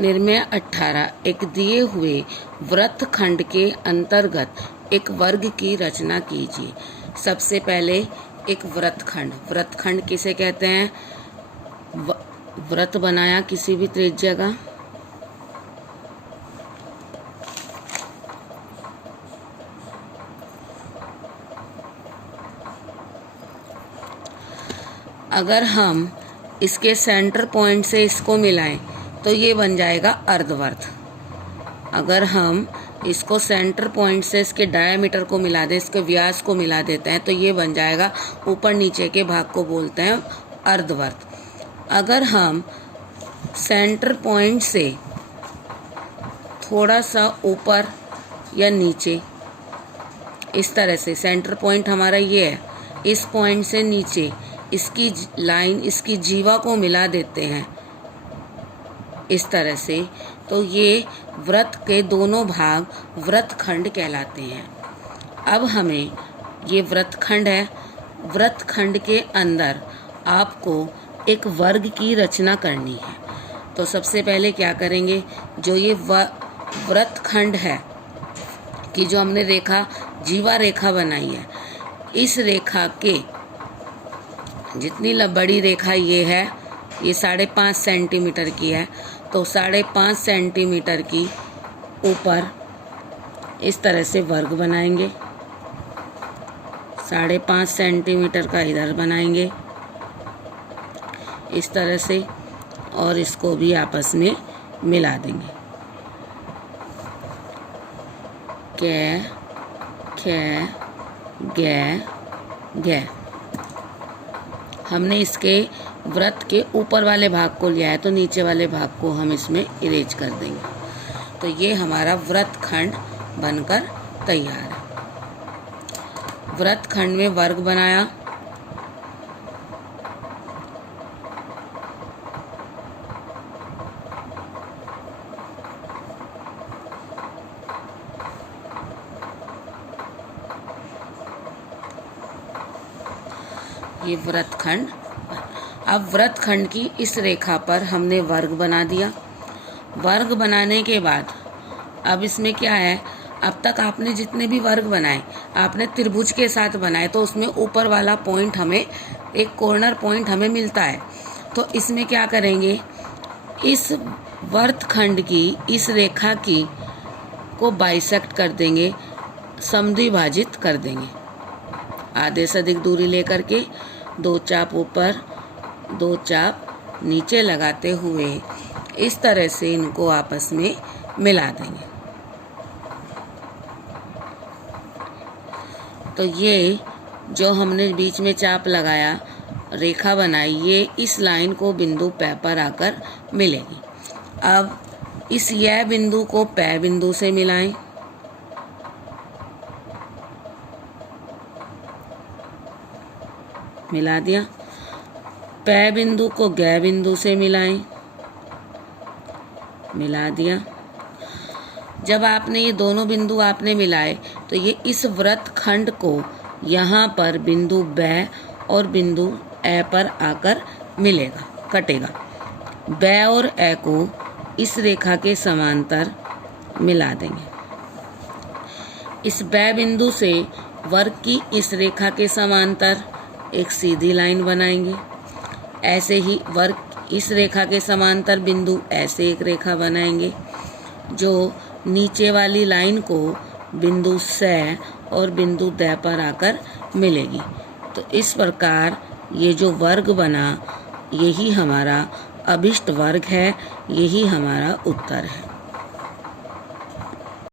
निर्णय 18 एक दिए हुए वृत्तखंड के अंतर्गत एक वर्ग की रचना कीजिए। सबसे पहले एक वृत्तखंड किसे कहते हैं? वृत्त बनाया किसी भी त्रिज्या का, अगर हम इसके सेंटर पॉइंट से इसको मिलाएं तो ये बन जाएगा अर्धवर्त। अगर हम इसको सेंटर पॉइंट से इसके डायमीटर को मिला दें, इसके व्यास को मिला देते हैं तो ये बन जाएगा, ऊपर नीचे के भाग को बोलते हैं अर्धवर्त। अगर हम सेंटर पॉइंट से थोड़ा सा ऊपर या नीचे, इस तरह से सेंटर पॉइंट हमारा ये है, इस पॉइंट से नीचे इसकी लाइन, इसकी जीवा को मिला देते हैं इस तरह से, तो ये वृत्त के दोनों भाग वृत्तखंड कहलाते हैं। अब हमें ये वृत्तखंड है, वृत्तखंड के अंदर आपको एक वर्ग की रचना करनी है। तो सबसे पहले क्या करेंगे, जो ये वृत्तखंड है कि जो हमने रेखा, जीवा रेखा बनाई है, इस रेखा के जितनी बड़ी रेखा ये है, ये 5.5 सेंटीमीटर की है, तो 5.5 सेंटीमीटर की ऊपर इस तरह से वर्ग बनाएंगे। 5.5 सेंटीमीटर का इधर बनाएंगे इस तरह से, और इसको भी आपस में मिला देंगे। कै खे गे गे। हमने इसके वृत्त के ऊपर वाले भाग को लिया है, तो नीचे वाले भाग को हम इसमें इरेज कर देंगे। तो ये हमारा वृत्तखंड बनकर तैयार है। वृत्तखंड में वर्ग बनाया, ये वृत्तखंड। अब वृत्तखंड की इस रेखा पर हमने वर्ग बना दिया। वर्ग बनाने के बाद अब इसमें क्या है, अब तक आपने जितने भी वर्ग बनाए, आपने त्रिभुज के साथ बनाए, तो उसमें ऊपर वाला पॉइंट हमें, एक कॉर्नर पॉइंट हमें मिलता है। तो इसमें क्या करेंगे, इस वृत्तखंड की इस रेखा की को बाइसेक्ट कर देंगे, समद्विभाजित कर देंगे। आधे से अधिक दूरी लेकर के 2 चाप ऊपर 2 चाप नीचे लगाते हुए इस तरह से इनको आपस में मिला देंगे। तो ये जो हमने बीच में चाप लगाया, रेखा बनाई, ये इस लाइन को बिंदु पै पर आकर मिलेगी। अब इस यह बिंदु को पै बिंदु से मिलाएं, मिला दिया। पै बिंदु को गे बिंदु से मिलाएं, मिला दिया। जब आपने ये दोनों बिंदु आपने मिलाए, तो ये इस वृत्तखंड को यहाँ पर बिंदु बै और बिंदु ए पर आकर मिलेगा, कटेगा। बै और ए को इस रेखा के समांतर मिला देंगे। इस बै बिंदु से वर्ग की इस रेखा के समांतर एक सीधी लाइन बनाएंगे। ऐसे ही वर्ग इस रेखा के समांतर बिंदु ऐसे एक रेखा बनाएंगे, जो नीचे वाली लाइन को बिंदु से और बिंदु द पर आकर मिलेगी। तो इस प्रकार ये जो वर्ग बना, यही हमारा अभिष्ट वर्ग है, यही हमारा उत्तर है।